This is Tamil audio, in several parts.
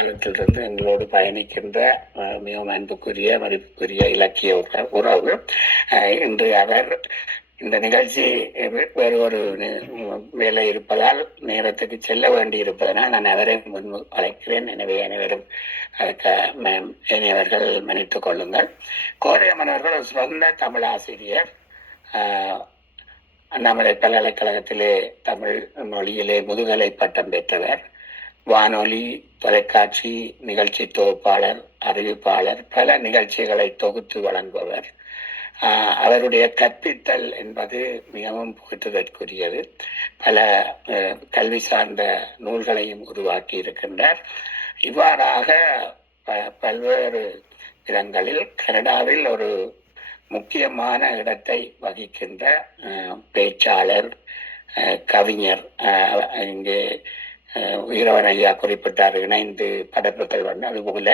இடத்திலிருந்து எங்களோடு பயணிக்கின்ற மிகவும் அன்புக்குரிய மதிப்புக்குரிய இலக்கிய உறவு. இன்று அவர் இந்த நிகழ்ச்சி வேறு ஒரு வேலை இருப்பதால் நேரத்துக்கு செல்ல வேண்டி இருப்பதனால் நான் அவரை முன்பு அழைக்கிறேன். எனவே அனைவரும் இனியவர்கள் மன்னித்துக் கொள்ளுங்கள். கோதையம்மன் அவர்கள் ஒரு சொந்த தமிழ் ஆசிரியர். அண்ணாமலை பல்கலைக்கழகத்திலே தமிழ் மொழியிலே முதுகலை பட்டம் பெற்றவர். வானொலி, தொலைக்காட்சி நிகழ்ச்சி தொகுப்பாளர், அறிவிப்பாளர், பல நிகழ்ச்சிகளை தொகுத்து வழங்குபவர். அவருடைய கற்பித்தல் என்பது மிகவும் புகழ்வதற்குரியது. பல கல்வி சார்ந்த நூல்களையும் உருவாக்கி இருக்கின்றார். இவ்வாறாக பல்வேறு இடங்களில் கனடாவில் ஒரு முக்கியமான இடத்தை வகிக்கின்ற பேச்சாளர், கவிஞர். இங்கே உயிரவன் ஐயா குறிப்பிட்டார், இணைந்து படைப்புகள் வந்து. அதுபோல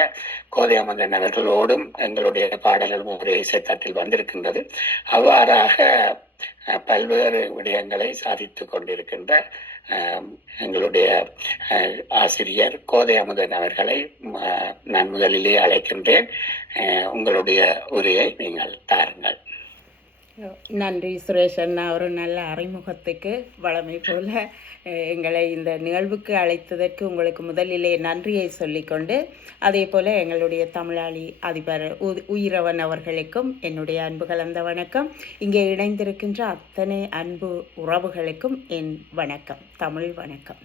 கோதையம்மன் அவர்களோடும் எங்களுடைய பாடல்களும் ஒரே இசைத்தட்டில் வந்திருக்கின்றது. அவ்வாறாக பல்வேறு விடயங்களை சாதித்து கொண்டிருக்கின்ற எங்களுடைய ஆசிரியர் கோதையமுதன் அவர்களை நான் முதலிலே அழைக்கின்றேன். உங்களுடைய உரையை நீங்கள் தாருங்கள். நன்றி சுரேஷ் அண்ணா. ஒரு நல்ல அறிமுகத்துக்கு வளமை போல எங்களை இந்த நிகழ்வுக்கு அழைத்ததற்கு உங்களுக்கு முதலிலே நன்றியை சொல்லிக்கொண்டு, அதே போல் எங்களுடைய தமிழாளி அதிபர் உயிரவன் அவர்களுக்கும் என்னுடைய அன்பு கலந்த வணக்கம். இங்கே இணைந்திருக்கின்ற அத்தனை அன்பு உறவுகளுக்கும் என் வணக்கம், தமிழ் வணக்கம்.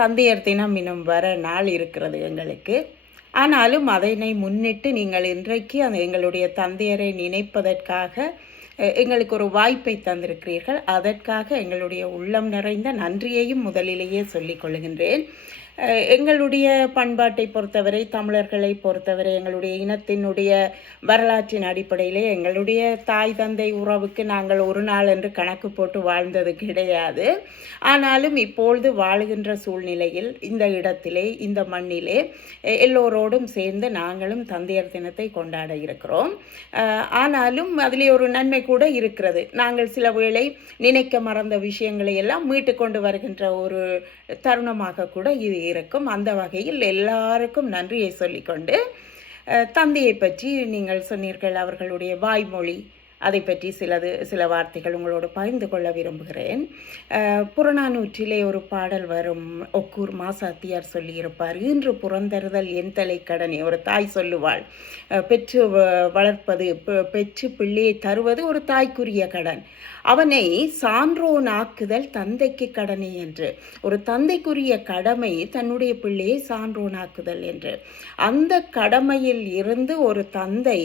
தந்தையர் தினம் இன்னும் வர நாள் இருக்கிறது எங்களுக்கு. ஆனாலும் அதனை முன்னிட்டு நீங்கள் இன்றைக்கு எங்களுடைய தந்தையரை நினைப்பதற்காக எங்களுக்கு ஒரு வாய்ப்பை தந்திருக்கிறீர்கள். அதற்காக எங்களுடைய உள்ளம் நிறைந்த நன்றியையும் முதலிலேயே சொல்லிக் கொள்கின்றேன். எங்களுடைய பண்பாட்டை பொறுத்தவரை, தமிழர்களை பொறுத்தவரை, எங்களுடைய இனத்தினுடைய வரலாற்றின் அடிப்படையிலே எங்களுடைய தாய் தந்தை உறவுக்கு நாங்கள் ஒரு நாள் என்று கணக்கு போட்டு வாழ்ந்தது கிடையாது. ஆனாலும் இப்பொழுது வாழுகின்ற சூழ்நிலையில் இந்த இடத்திலே, இந்த மண்ணிலே எல்லோரோடும் சேர்ந்து நாங்களும் தந்தையர் தினத்தை கொண்டாட இருக்கிறோம். ஆனாலும் அதிலே ஒரு நன்மை கூட இருக்கிறது. நாங்கள் சில வேளை நினைக்க மறந்த விஷயங்களை எல்லாம் மீட்டு கொண்டு வருகின்ற ஒரு தருணமாக கூட இது இருக்கும். அந்த வகையில் எல்லாருக்கும் நன்றியை சொல்லிக்கொண்டு, தந்தையை பற்றி நீங்கள் சொன்னீர்கள், அவர்களுடைய வாய்மொழி, அதை பற்றி சில வார்த்தைகள் உங்களோடு பகிர்ந்து கொள்ள விரும்புகிறேன். புறநானூற்றிலே ஒரு பாடல் வரும். ஒக்கூர் மாசாத்தியார் சொல்லியிருப்பார், இன்று புறந்தறுதல் என் தலை கடனே. ஒரு தாய் சொல்லுவாள், பெற்று வளர்ப்பது, பெற்று பிள்ளையை தருவது ஒரு தாய்க்குரிய கடன். அவனை சான்றோனாக்குதல் தந்தைக்கு கடனை என்று. ஒரு தந்தைக்குரிய கடமை தன்னுடைய பிள்ளையை சான்றோனாக்குதல் என்று. அந்த கடமையில் இருந்து ஒரு தந்தை,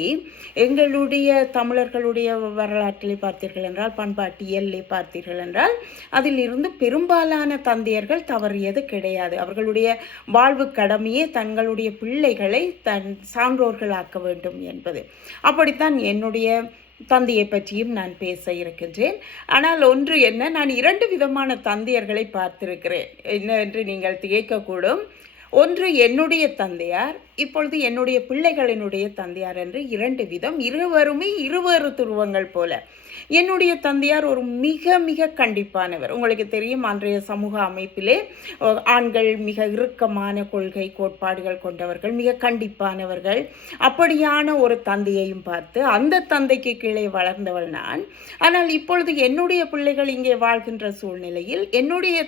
எங்களுடைய தமிழர்களுடைய வரலாற்றிலே பார்த்தீர்கள் என்றால், பண்பாட்டியலை பார்த்தீர்கள் என்றால், அதில் இருந்து பெரும்பாலான தந்தையர்கள் தவறியது கிடையாது. அவர்களுடைய வாழ்வு கடமையே தங்களுடைய பிள்ளைகளை சான்றோர்களாக்க வேண்டும் என்பது. அப்படித்தான் என்னுடைய தந்தையை பற்றியும் நான் பேச இருக்கின்றேன். ஆனால் ஒன்று என்ன, நான் 2 விதமான தந்தையர்களை பார்த்திருக்கிறேன். என்ன என்று நீங்கள் திகைக்கக்கூடும். ஒன்று என்னுடைய தந்தையார், இப்பொழுது என்னுடைய பிள்ளைகளினுடைய தந்தையார் என்று 2 விதம். இருவருமே இருவேறு துருவங்கள் போல. என்னுடைய தந்தையார் ஒரு மிக மிக கண்டிப்பானவர். உங்களுக்கு தெரியும், அன்றைய சமூக அமைப்பிலே ஆண்கள் மிக இறுக்கமான கொள்கை கோட்பாடுகள் கொண்டவர்கள், மிக கண்டிப்பானவர்கள். அப்படியான ஒரு தந்தையையும் பார்த்து அந்த தந்தைக்கு கீழே வளர்ந்தவள் நான். ஆனால் இப்பொழுது என்னுடைய பிள்ளைகள் இங்கே வாழ்கின்ற சூழ்நிலையில் என்னுடைய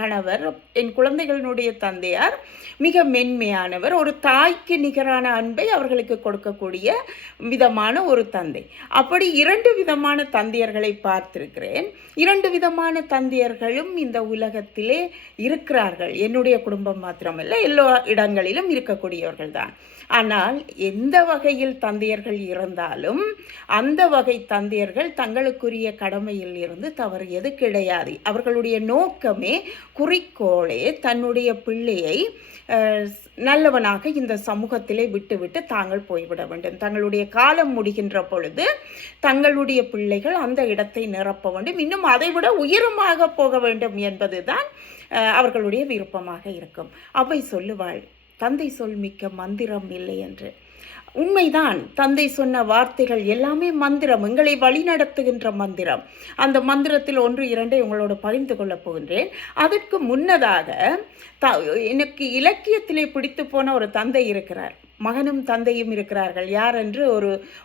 கணவர், என் குழந்தைகளினுடைய தந்தையார் மிக மென்மையானவர். ஒரு தாய்க்கு நிகரான அன்பை அவர்களுக்கு கொடுக்கக்கூடிய விதமான ஒரு தந்தை. அப்படி 2 விதமான தந்தையர்களை பார்த்திருக்கிறேன். 2 விதமான தந்தையர்களும் இந்த உலகத்திலே இருக்கிறார்கள். என்னுடைய குடும்பம் மாத்திரமல்ல, எல்லா இடங்களிலும் இருக்கக்கூடியவர்கள் தான். ஆனால் எந்த வகையில் தந்தையர்கள் இருந்தாலும் அந்த வகை தந்தையர்கள் தங்களுக்குரிய கடமையில் இருந்து தவறியது கிடையாது. அவர்களுடைய நோக்கமே, குறிக்கோளே, தன்னுடைய பிள்ளையை நல்லவனாக இந்த சமூகத்திலே விட்டுவிட்டு தாங்கள் போய்விட வேண்டும். தங்களுடைய காலம் முடிகின்ற பொழுது தங்களுடைய பிள்ளைகள் அந்த இடத்தை நிரப்ப வேண்டும், இன்னும் அதைவிட உயரமாக போக வேண்டும் என்பதுதான் அவர்களுடைய விருப்பமாக இருக்கும். அவை சொல்லுவாள், தந்தை சொல் மிக்க மந்திரம் இல்லை என்று. உண்மைதான், தந்தை சொன்ன வார்த்தைகள் எல்லாமே மந்திரம், எங்களை வழிநடத்துகின்ற மந்திரம். அந்த மந்திரத்தில் 1, 2 உங்களோடு பகிர்ந்து கொள்ளப் போகின்றேன். அதற்கு முன்னதாக எனக்கு இலக்கியத்திலே பிடித்து போன ஒரு தந்தை இருக்கிறார், மகனும் தந்தையும் இருக்கிறார்கள். யார் என்று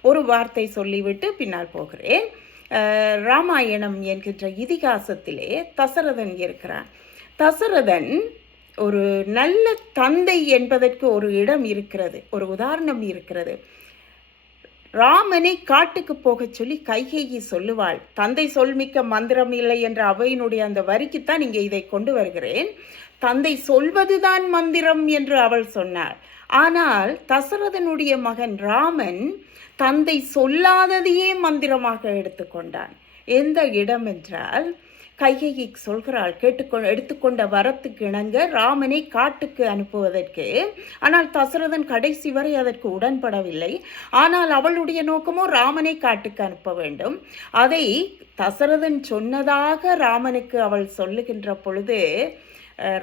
ஒரு வார்த்தை சொல்லிவிட்டு பின்னால் போகிறேன். ராமாயணம் என்கின்ற இதிகாசத்திலே தசரதன் இருக்கிறான். தசரதன் ஒரு நல்ல தந்தை என்பதற்கு ஒரு இடம் இருக்கிறது, ஒரு உதாரணம் இருக்கிறது. ராமனை காட்டுக்கு போகச் சொல்லி கைகேயி சொல்லுவாள். தந்தை சொல்மிக்க மந்திரம் இல்லை என்ற அவையினுடைய அந்த வரிக்குத்தான் இங்கே இதை கொண்டு வருகிறேன். தந்தை சொல்வதுதான் மந்திரம் என்று அவள் சொன்னாள். ஆனால் தசரதனுடைய மகன் ராமன் தந்தை சொல்லாததையே மந்திரமாக எடுத்துக்கொண்டான். எந்த இடம் என்றால், கைகேயி சொல்கிறாள், எடுத்துக்கொண்ட வரத்துக்கு இணங்க ராமனை காட்டுக்கு அனுப்புவதற்கு. ஆனால் தசரதன் கடைசி வரை அதற்கு உடன்படவில்லை. ஆனால் அவளுடைய நோக்கமோ ராமனை காட்டுக்கு அனுப்ப வேண்டும். அதை தசரதன் சொன்னதாக ராமனுக்கு அவள் சொல்லுகின்ற பொழுது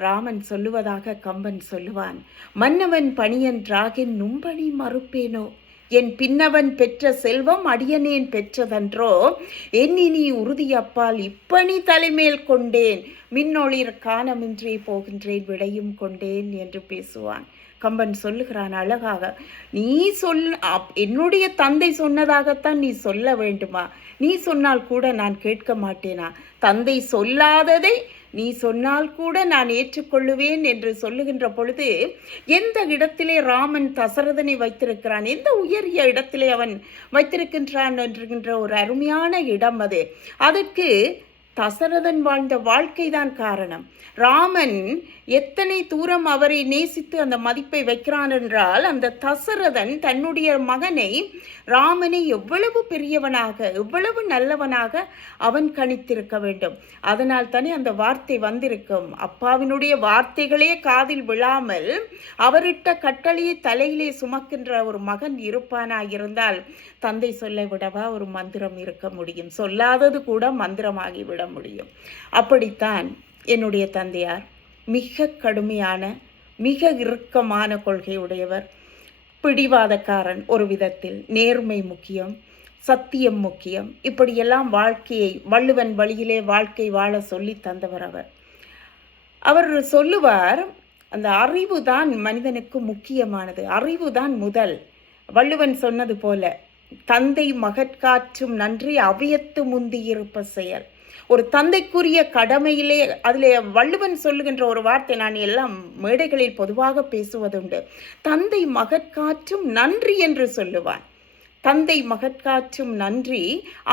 ராமன் சொல்லுவதாக கம்பன் சொல்லுவான், மன்னவன் பணியன்றாகின் நும்பணி மறுப்பேனோ, என் பின்னவன் பெற்ற செல்வம் அடியனேன் பெற்றதன்றோ, என்னினி உறுதியப்பால் இப்பணி தலைமேல் கொண்டேன், மின்னொளிர் காணமின்றே போகின்றேன் விடையும் கொண்டேன் என்று பேசுவான். கம்பன் சொல்லுகிறான் அழகாக, நீ என்னுடைய தந்தை சொன்னதாகத்தான் நீ சொல்ல வேண்டுமா? நீ சொன்னால் கூட நான் கேட்க மாட்டேனா? தந்தை சொல்லாததை நீ சொன்னால் கூட நான் ஏற்றுக்கொள்ளுவேன் என்று சொல்லுகின்ற பொழுது, எந்த இடத்திலே ராமன் தசரதனை வைத்திருக்கிறான், எந்த உயரிய இடத்திலே அவன் வைத்திருக்கின்றான் என்கின்ற ஒரு அருமையான இடம் அது. அதற்கு தசரதன் வாழ்ந்த வாழ்க்கைதான் காரணம். ராமன் எத்தனை தூரம் அவரை நேசித்து அந்த மதிப்பை வைக்கிறான் என்றால், அந்த தசரதன் தன்னுடைய மகனை, ராமனை எவ்வளவு பெரியவனாக, எவ்வளவு நல்லவனாக அவன் கணித்திருக்க வேண்டும். அதனால் தானே அந்த வார்த்தை வந்திருக்கும். அப்பாவினுடைய வார்த்தைகளே காதில் விழாமல் அவரிட்ட கட்டளையை தலையிலே சுமக்கின்ற ஒரு மகன் இருப்பானாயிருந்தால் தந்தை சொல்ல விடவா ஒரு மந்திரம் இருக்க முடியும்? சொல்லாதது கூட மந்திரமாகி விட முடியும். அப்படித்தான் என்னுடைய தந்தையார் மிக கடுமையான, மிக இறுக்கமான கொள்கை உடையவர், பிடிவாதக்காரன். ஒரு விதத்தில் நேர்மை முக்கியம், சத்தியம் முக்கியம். இப்படியெல்லாம் வாழ்க்கையை வள்ளுவன் வழியிலே வாழ்க்கை வாழ சொல்லி தந்தவர் அவர். அவர் சொல்லுவார், அந்த அறிவு தான் மனிதனுக்கு முக்கியமானது, அறிவு தான் முதல். வள்ளுவன் சொன்னது போல, தந்தை மகற்காற்றும் நன்றி அவையத்து முந்தியிருப்ப செயல். ஒரு தந்தைக்குரிய கடமையிலே, அதிலே வள்ளுவன் சொல்லுகின்ற ஒரு வார்த்தை நான் எல்லாம் மேடைகளில் பொதுவாக பேசுவதுண்டு. தந்தை மகற்காற்றும் நன்றி என்று சொல்லுவான். தந்தை மகற்காற்றும் நன்றி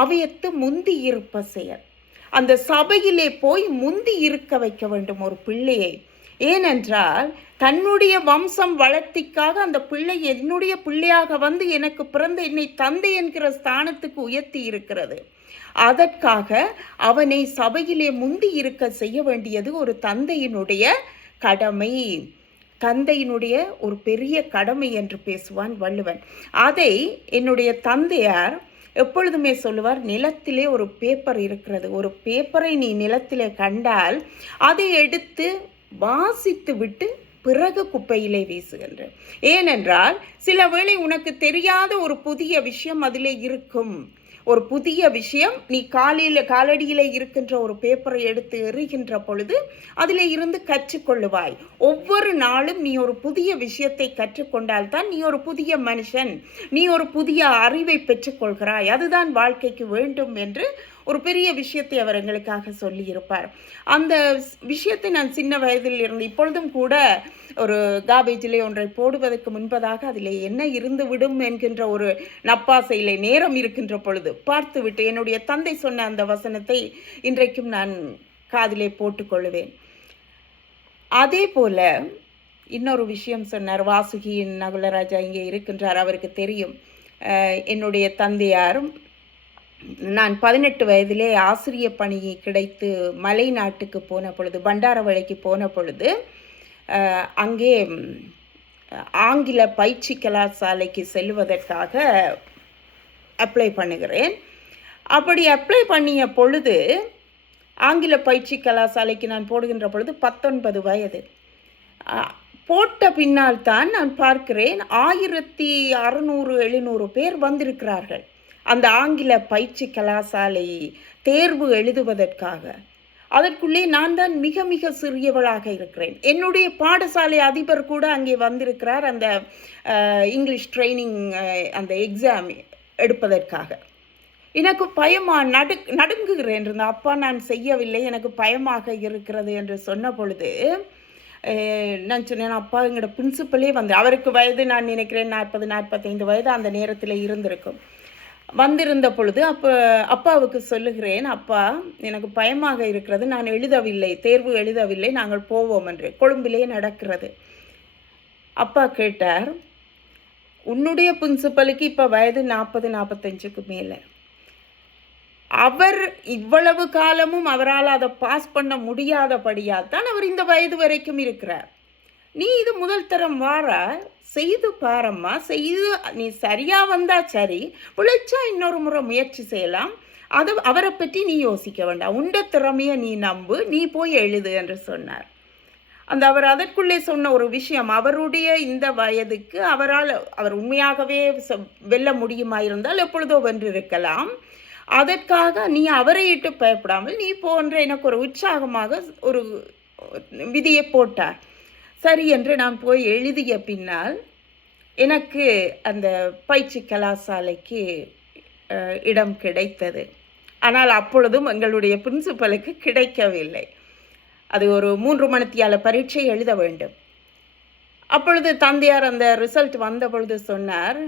அவையத்து முந்தி இருப்ப செயல். அந்த சபையிலே போய் முந்தி இருக்க வைக்க வேண்டும் ஒரு பிள்ளையை. ஏனென்றால் தன்னுடைய வம்சம் வளர்த்திக்காக அந்த பிள்ளை என்னுடைய பிள்ளையாக வந்து எனக்கு பிறந்த என்னை தந்தை என்கிற ஸ்தானத்துக்கு உயர்த்தி இருக்கிறது. அதற்காக அவனை சபையிலே முந்தி இருக்க செய்ய வேண்டியது ஒரு தந்தையினுடைய கடமை, தந்தையினுடைய ஒரு பெரிய கடமை என்று பேசுவான் வள்ளுவன். அதை என்னுடைய தந்தையார் எப்பொழுதுமே சொல்லுவார், நிலத்திலே ஒரு பேப்பர் இருக்கிறது, ஒரு பேப்பரை நீ நிலத்திலே கண்டால் அதை எடுத்து வாசித்து விட்டு பிறகு குப்பையிலே வீசுகின்ற. ஏனென்றால் சில வேளை உனக்கு தெரியாத ஒரு புதிய விஷயம் அதிலே இருக்கும். ஒரு புதிய விஷயம் நீ காலடியிலே இருக்கின்ற ஒரு பேப்பரை எடுத்து எறிகின்ற பொழுது அதிலே இருந்து கற்றுக்கொள்ளுவாய். ஒவ்வொரு நாளும் நீ ஒரு புதிய விஷயத்தை கற்றுக்கொண்டால்தான் நீ ஒரு புதிய மனுஷன், நீ ஒரு புதிய அறிவை பெற்றுக்கொள்கிறாய். அதுதான் வாழ்க்கைக்கு வேண்டும் என்று ஒரு பெரிய விஷயத்தை அவர் எங்களுக்காக சொல்லியிருப்பார். அந்த விஷயத்தை நான் சின்ன வயதில் இருந்து இப்பொழுதும் கூட ஒரு காபேஜிலே ஒன்றை போடுவதற்கு முன்பதாக அதில் என்ன இருந்து விடும் என்கின்ற ஒரு நப்பாசையிலே நேரம் இருக்கின்ற பொழுது பார்த்துவிட்டு என்னுடைய தந்தை சொன்ன அந்த வசனத்தை இன்றைக்கும் நான் காதிலே போட்டுக்கொள்ளுவேன். அதே போல இன்னொரு விஷயம் சொன்னார். வாசுகியின் நகுலராஜா இங்கே இருக்கின்றார், அவருக்கு தெரியும். என்னுடைய தந்தையாரும் நான் 18 வயதிலே ஆசிரிய பணி கிடைத்து மலை நாட்டுக்கு போன பொழுது, பண்டாரவளைக்கு போன பொழுது அங்கே ஆங்கில பயிற்சி கலாசாலைக்கு செல்வதற்காக அப்ளை பண்ணுகிறேன். அப்படி அப்ளை பண்ணிய பொழுது, ஆங்கில பயிற்சி கலாசாலைக்கு நான் போடுகின்ற பொழுது 19 வயது. போட்ட பின்னால் தான் நான் பார்க்கிறேன் 1600-700 பேர் வந்திருக்கிறார்கள் அந்த ஆங்கில பயிற்சி கலாசாலை தேர்வு எழுதுவதற்காக. அதற்குள்ளே நான் தான் மிக மிக சிறியவளாக இருக்கிறேன். என்னுடைய பாடசாலை அதிபர் கூட அங்கே வந்திருக்கிறார் அந்த இங்கிலீஷ் ட்ரைனிங் அந்த எக்ஸாம் எடுப்பதற்காக. எனக்கு நடுங்குகிறேன் இருந்த அப்பா, நான் செய்யவில்லை, எனக்கு பயமாக இருக்கிறது என்று சொன்ன பொழுது நான் சொன்னேன், அப்பா எங்களோட பிரின்சிபலே வந்து அவருக்கு வயது நான் நினைக்கிறேன் 40-45 வயது அந்த நேரத்தில் இருந்திருக்கும். வந்திருந்த பொழுது அப்பாவுக்கு சொல்லுகிறேன், அப்பா எனக்கு பயமாக இருக்கிறது, நான் எழுதவில்லை, தேர்வு எழுதவில்லை, நாங்கள் போவோம் என்று. கொழும்பிலே நடக்கிறது. அப்பா கேட்டார், உன்னுடைய பிரின்சிபலுக்கு இப்போ வயது 40-45க்கு மேலே, அவர் இவ்வளவு காலமும் அவரால் அதை பாஸ் பண்ண முடியாதபடியாக தான் அவர் இந்த வயது வரைக்கும் இருக்கிறார். நீ இது முதல் தரம் வாரா, செய்து பாரம்மா, செய்து நீ சரியா வந்தா சரி, பிழைச்சா இன்னொரு முறை முயற்சி செய்யலாம், அவரை பற்றி நீ யோசிக்க வேண்டாம், உண்ட திறமையை நீ நம்பு, நீ போய் எழுது என்று சொன்னார். அவர் அதற்குள்ளே சொன்ன ஒரு விஷயம், அவருடைய இந்த வயதுக்கு அவர் உண்மையாகவே வெல்ல முடியுமாயிருந்தால் எப்பொழுதோ வென்றிருக்கலாம். அதற்காக நீ அவரை இட்டு பயப்படாமல் நீ போன்ற எனக்கு ஒரு உற்சாகமாக ஒரு விதியை போட்டார். சரி என்று நான் போய் எழுதிய பின்னால் எனக்கு அந்த பயிற்சி கலாசாலைக்கு இடம் கிடைத்தது. ஆனால் அப்பொழுதும் எங்களுடைய பிரின்சிபலுக்கு கிடைக்கவில்லை. அது ஒரு 3 மணித்தியால பரீட்சை எழுத வேண்டும். அப்பொழுது தந்தையார் அந்த ரிசல்ட் வந்த பொழுது சொன்னார்,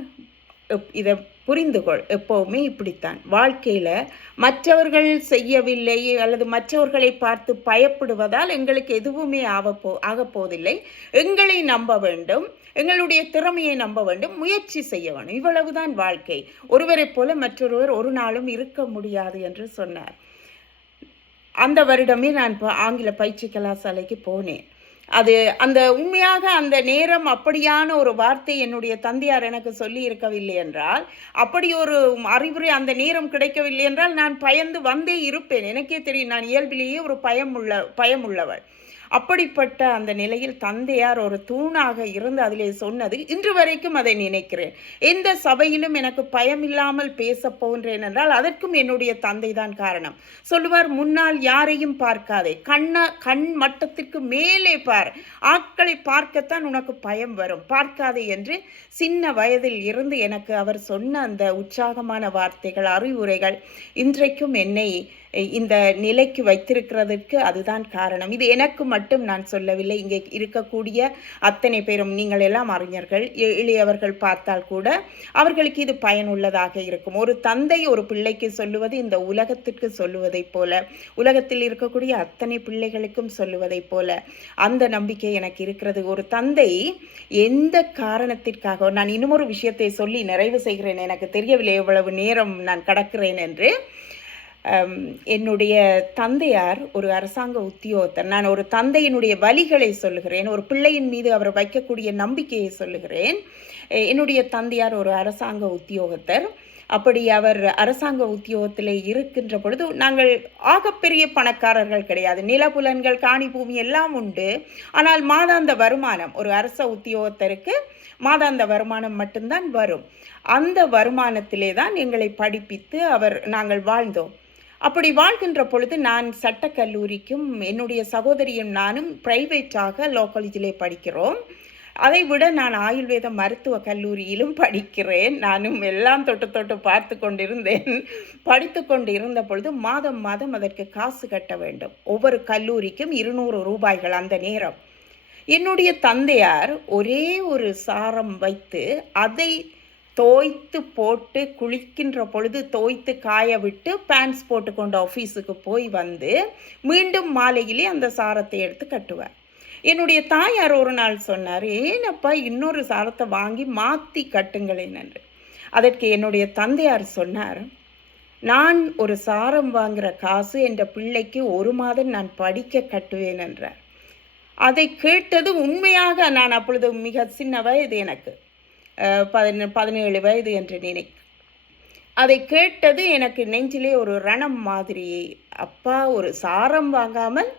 இதை புரிந்துகொள், எப்போவுமே இப்படித்தான் வாழ்க்கையில் மற்றவர்கள் செய்யவில்லை அல்லது மற்றவர்களை பார்த்து பயப்படுவதால் எங்களுக்கு எதுவுமே ஆகப்போவதில்லை. எங்களை நம்ப வேண்டும், எங்களுடைய திறமையை நம்ப வேண்டும், முயற்சி செய்ய வேண்டும், இவ்வளவுதான் வாழ்க்கை. ஒருவரை போல மற்றொருவர் ஒரு நாளும் இருக்க முடியாது என்று சொன்னார். அந்த வருடமே நான் ஆங்கில பயிற்சி கலாசாலைக்கு போனேன். அந்த உண்மையாக அந்த நேரம் அப்படியான ஒரு வார்த்தை என்னுடைய தந்தையார் எனக்கு சொல்லி இருக்கவில்லை என்றால், அப்படி ஒரு அறிவுரை அந்த நேரம் கிடைக்கவில்லை என்றால் நான் பயந்து வந்தே இருப்பேன். எனக்கே தெரியும், நான் இயல்பிலேயே ஒரு பயமுள்ளவள். அப்படிப்பட்ட அந்த நிலையில் தந்தையார் ஒரு தூணாக இருந்து அதிலே சொன்னது இன்று வரைக்கும் அதை நினைக்கிறேன். எந்த சபையிலும் எனக்கு பயமில்லாமல் பேச போன்றேன் என்றால் அதற்கும் என்னுடைய தந்தை தான் காரணம். சொல்லுவார், முன்னால் யாரையும் பார்க்காதே, கண் மட்டத்திற்கு மேலே பார், ஆட்களை பார்க்கத்தான் உனக்கு பயம் வரும், பார்க்காதே என்று சின்ன வயதில் இருந்து எனக்கு அவர் சொன்ன அந்த உற்சாகமான வார்த்தைகள், அறிவுரைகள் இன்றைக்கும் என்னை இந்த நிலைக்கு வைத்திருக்கிறதுக்கு அதுதான் காரணம். இது எனக்கு மட்டும் நான் சொல்லவில்லை, இங்கே இருக்கக்கூடிய அத்தனை பேரும், நீங்கள் எல்லாம் அறிஞர்கள், எளியவர்கள் பார்த்தால் கூட அவர்களுக்கு இது பயனுள்ளதாக இருக்கும். ஒரு தந்தை ஒரு பிள்ளைக்கு சொல்லுவது இந்த உலகத்திற்கு சொல்லுவதைப் போல, உலகத்தில் இருக்கக்கூடிய அத்தனை பிள்ளைகளுக்கும் சொல்லுவதைப் போல அந்த நம்பிக்கை எனக்கு இருக்கிறது. ஒரு தந்தை எந்த காரணத்திற்காக, நான் இன்னும் ஒரு விஷயத்தை சொல்லி நிறைவு செய்கிறேன், எனக்கு தெரியவில்லை எவ்வளவு நேரம் நான் கடக்கிறேன் என்று. என்னுடைய தந்தையார் ஒரு அரசாங்க உத்தியோகத்தர். நான் ஒரு தந்தையினுடைய வழிகளை சொல்லுகிறேன், ஒரு பிள்ளையின் மீது அவர் வைக்கக்கூடிய நம்பிக்கையை சொல்லுகிறேன். என்னுடைய தந்தையார் ஒரு அரசாங்க உத்தியோகத்தர். அப்படி அவர் அரசாங்க உத்தியோகத்தில் இருக்கின்ற பொழுது நாங்கள் ஆகப்பெரிய பணக்காரர்கள் கிடையாது, நிலப்புலன்கள், காணி, பூமி எல்லாம் உண்டு. ஆனால் மாதாந்த வருமானம், ஒரு அரச உத்தியோகத்தருக்கு மாதாந்த வருமானம் மட்டும்தான் வரும். அந்த வருமானத்திலே தான் எங்களை படிப்பித்து நாங்கள் வாழ்ந்தோம். அப்படி வாழ்கின்ற பொழுது நான் சட்டக்கல்லூரிக்கும் என்னுடைய சகோதரியும் நானும் பிரைவேட்டாக லோ காலேஜிலே படிக்கிறோம். அதை விட நான் ஆயுர்வேத மருத்துவ கல்லூரியிலும் படிக்கிறேன். நானும் எல்லாம் தொட்டு பார்த்து கொண்டிருந்தேன். படித்து கொண்டு இருந்த பொழுது மாதம் மாதம் அதற்கு காசு கட்ட வேண்டும். ஒவ்வொரு கல்லூரிக்கும் 200 ரூபாய்கள் அந்த நேரம். என்னுடைய தந்தையார் ஒரே ஒரு சாரம் வைத்து அதை தோய்த்து போட்டு குளிக்கின்ற பொழுது தோய்த்து காய விட்டு பேண்ட்ஸ் போட்டுக்கொண்டு ஆஃபீஸுக்கு போய் வந்து மீண்டும் மாலையிலே அந்த சாரத்தை எடுத்து கட்டுவார். என்னுடைய தாயார் ஒரு நாள் சொன்னார், ஏனப்பா இன்னொரு சாரத்தை வாங்கி மாற்றி கட்டுங்களேன் என்று. அதற்கு என்னுடைய தந்தையார் சொன்னார், நான் ஒரு சாரம் வாங்குகிற காசு என்ற பிள்ளைக்கு 1 மாதம் நான் படிக்க கட்டுவேன் என்றார். அதை கேட்டது உண்மையாக, நான் அப்பொழுது மிக சின்ன வயது, எனக்கு 17 வயது என்று அதை கேட்டது எனக்கு நெஞ்சிலே ஒரு ரணம் மாதிரி. அப்பா ஒரு சாரம் வாங்காமல்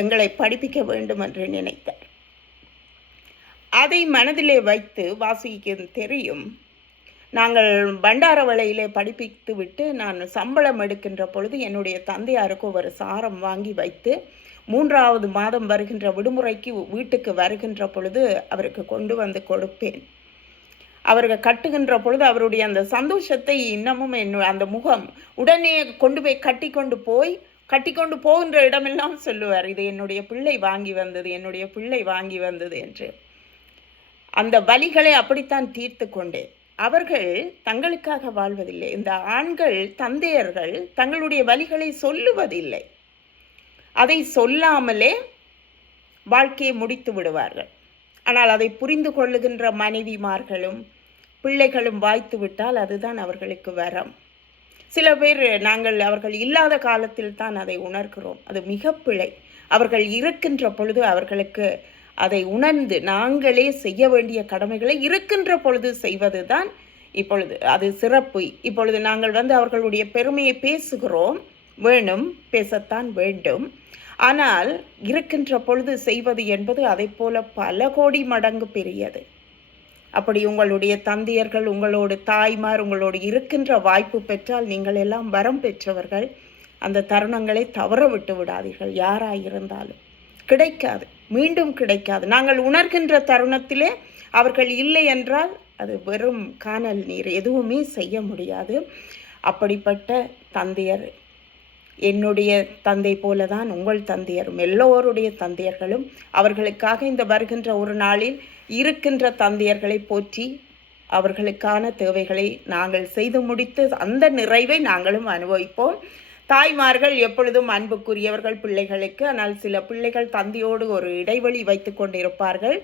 எங்களை படிப்பிக்க வேண்டும் என்று நினைத்தார். அதை மனதிலே வைத்து வாசிக்க தெரியும். நாங்கள் பண்டாரவளையிலே படிப்பித்து விட்டு நான் சம்பளம் எடுக்கின்ற பொழுது என்னுடைய தந்தையாருக்கு ஒரு சாரம் வாங்கி வைத்து 3வது மாதம் வருகின்ற விடுமுறைக்கு வீட்டுக்கு வருகின்ற பொழுது அவருக்கு கொண்டு வந்து கொடுப்பேன். அவர்கள் கட்டுகின்ற பொழுது அவருடைய அந்த சந்தோஷத்தை இன்னமும் அந்த முகம் உடனே கொண்டு போய் கட்டிக்கொண்டு போகின்ற இடமெல்லாம் சொல்லுவார், இது என்னுடைய பிள்ளை வாங்கி வந்தது, என்னுடைய பிள்ளை வாங்கி வந்தது என்று. அந்த வலிகளை அப்படித்தான் தீர்த்து கொண்டேன். அவர்கள் தங்களுக்காக வாழ்வதில்லை. இந்த ஆண்கள் தந்தையர்கள் தங்களுடைய வலிகளை சொல்லுவதில்லை. அதை சொல்லாமலே வாழ்க்கையை முடித்து விடுவார்கள். ஆனால் அதை புரிந்து கொள்ளுகின்ற மனைவிமார்களும் பிள்ளைகளும் வாய்த்து விட்டால் அதுதான் அவர்களுக்கு வரம். சில பேர் அவர்கள் இல்லாத காலத்தில் தான் அதை உணர்கிறோம். அது மிக பிழை. அவர்கள் இருக்கின்ற பொழுது அவர்களுக்கு அதை உணர்ந்து நாங்களே செய்ய வேண்டிய கடமைகளை இருக்கின்ற பொழுது செய்வது தான் இப்பொழுது அது சிறப்பு. இப்பொழுது நாங்கள் அவர்களுடைய பெருமையை பேசுகிறோம், பேசத்தான் வேண்டும். ஆனால் இருக்கின்ற பொழுது செய்வது என்பது அதை போல பல கோடி மடங்கு பெரியது. அப்படி உங்களுடைய தந்தையர்கள், உங்களோட தாய்மார் உங்களோடு இருக்கின்ற வாய்ப்பு பெற்றால் நீங்கள் எல்லாம் வரம் பெற்றவர்கள். அந்த தருணங்களை தவற விட்டு விடாதீர்கள். யாராயிருந்தாலும் கிடைக்காது, மீண்டும் கிடைக்காது. நாங்கள் உணர்கின்ற தருணத்திலே அவர்கள் இல்லை என்றால் அது வெறும் காணல் நீர், எதுவுமே செய்ய முடியாது. அப்படிப்பட்ட தந்தையர் என்னுடைய தந்தை போலதான் உங்கள் தந்தையரும், எல்லோருடைய தந்தையர்களும். அவர்களுக்காக இந்த வருகின்ற ஒரு நாளில் இருக்கின்ற தந்தையர்களை போற்றி அவர்களுக்கான தேவைகளை நாங்கள் செய்து முடித்து அந்த நிறைவை நாங்களும் அனுபவிப்போம். தாய்மார்கள் எப்பொழுதும் அன்புக்குரியவர்கள் பிள்ளைகளுக்கு. ஆனால் சில பிள்ளைகள் தந்தையோடு ஒரு இடைவெளி வைத்து கொண்டிருப்பார்கள்.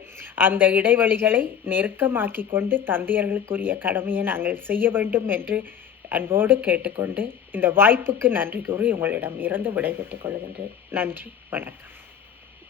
அந்த இடைவெளிகளை நெருக்கமாக்கி கொண்டு தந்தையர்களுக்குரிய கடமையை நாங்கள் செய்ய வேண்டும் என்று அன்போடு கேட்டுக்கொண்டு இந்த வாய்ப்புக்கு நன்றி கூறி உங்களிடம் இருந்து விடைபெற்றுக் கொள்கின்றேன். நன்றி, வணக்கம்.